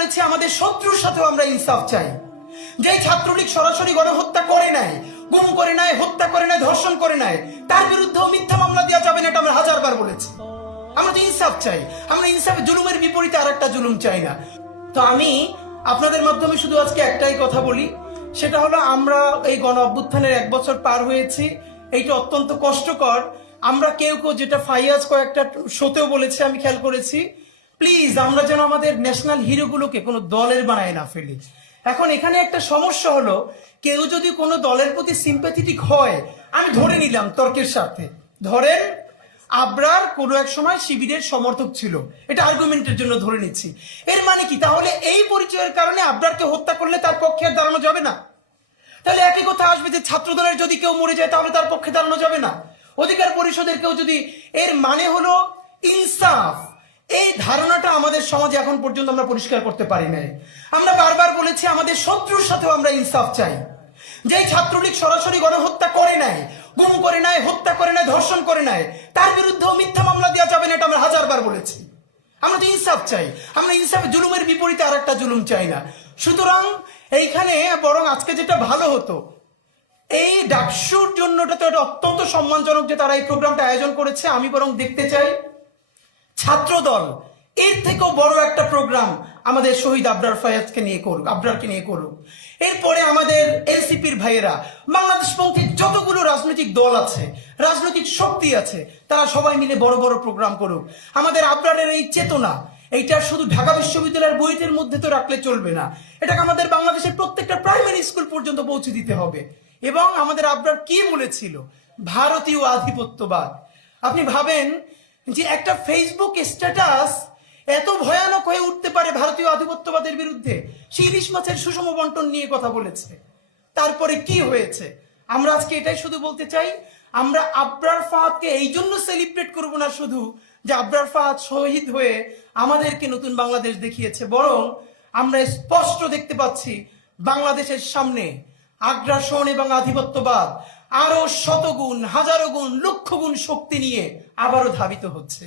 বলেছি আমাদের শত্রুর সাথেও আমরা ইনসাফ চাই। যে ছাত্রলীগ সরাসরি গণহত্যা করে নাই, গুম করে নাই, হত্যা করে নাই, ধর্ষণ করে নাই, তার বিরুদ্ধেও মিথ্যা মামলা দেওয়া যাবে না, এটা আমরা হাজারবার বলেছি। আমরা তো ইনসাফ চাই, আমরা ইনসাফের জুলুমের বিপরীতে আর একটা জুলুম চাই না। তো আমি আপনাদের মাধ্যমে শুধু আজকে একটাই কথা বলি, সেটা হলো আমরা এই গণ অভ্যুত্থানের 1 বছর পার হয়েছি, এইটা অত্যন্ত কষ্টকর। আমরা কেউ কেউ যেটা ফাইয়াজ কয়েকটা শোতেও বলেছে, আমি খেয়াল করেছি, প্লিজ আমরা যেন আমাদের ন্যাশনাল হিরোগুলোকে কোনো দলের বানায় না ফেলি। এখন এখানে একটা সমস্যা হলো, কেউ যদি কোনো দলের প্রতি সিম্প্যাথেটিক হয়, আমি ধরে নিলাম তর্কের সাথে, ধরেন আবরার কোনো এক সময় শিবিরের সমর্থক ছিল, এটা আর্গুমেন্টের জন্য ধরে নিচ্ছি, এর মানে কি তাহলে এই পরিচয়ের কারণে আবরারকে হত্যা করলে তার পক্ষে আর দাঁড়ানো যাবে না? তাহলে একই কথা আসবে যে ছাত্রদলের যদি কেউ মরে যায় তাহলে তার পক্ষে দাঁড়ানো যাবে না? অধিকার পরিষদের কেউ যদি, এর মানে হলো ইনসাফ। এই ধারণাটা আমাদের সমাজে এখন পর্যন্ত আমরা পরিষ্কার করতে পারি নাই। আমরা বারবার বলেছি আমাদের শত্রুর সাথেও আমরা ইনসাফ চাই। যে ছাত্রলীগ সরাসরি গণহত্যা করে নাই, গুম করে নাই, হত্যা করে নাই, ধর্ষণ করে নাই, তার বিরুদ্ধেও মিথ্যা মামলা দেওয়া যাবে না, এটা আমরা হাজারবার বলেছি। আমরা তো ইনসাফ চাই, আমরা ইনসাফের জুলুমের বিপরীতে আর একটা জুলুম চাই না। সুতরাং এইখানে বরং আজকে যেটা ভালো হতো, এই ডাকসুর জন্যটা তো এটা অত্যন্ত সম্মানজনক যে তারা এই প্রোগ্রামটা আয়োজন করেছে। আমি বরং দেখতে চাই ছাত্রদল এর থেকেও বড় একটা প্রোগ্রাম আমাদের শহীদ আবরার ফায়াজকে নিয়ে করুক, আবরারকে নিয়ে করুক। এরপরে আমাদের এনসিপির ভাইয়েরা, বাংলাদেশপন্থী যতগুলো রাজনৈতিক দল আছে, রাজনৈতিক শক্তি আছে, তারা সবাই মিলে বড় বড় প্রোগ্রাম করুক। আমাদের আবরারের এই চেতনা, এইটা শুধু ঢাকা বিশ্ববিদ্যালয়ের বইয়ের মধ্যে তো রাখলে চলবে না, এটাকে আমাদের বাংলাদেশের প্রত্যেকটা প্রাইমারি স্কুল পর্যন্ত পৌঁছে দিতে হবে। এবং আমাদের আবরার কি বলেছিল, ভারতীয় আধিপত্যবাদ। আপনি ভাবেন যে একটা ফেসবুক স্ট্যাটাস এত ভয়ানক হয়ে উঠতে পারে ভারতীয় আধিপত্যবাদের বিরুদ্ধে। সে ইলিশ মাছের সুষম বন্টন নিয়ে কথা বলেছে, তারপরে কি হয়েছে? আমরা আজকে এটাই শুধু বলতে চাই, আমরা আবরার ফাহাদকে এই জন্য সেলিব্রেট করবো না শুধু যে আবরার ফাহাদ শহীদ হয়ে আমাদেরকে নতুন বাংলাদেশ দেখিয়েছে, বরং আমরা স্পষ্ট দেখতে পাচ্ছি বাংলাদেশের সামনে আগ্রাসন এবং আধিপত্যবাদ আরো শতগুণ, হাজারো গুণ, লক্ষ গুণ শক্তি নিয়ে আবারও ধাবিত হচ্ছে।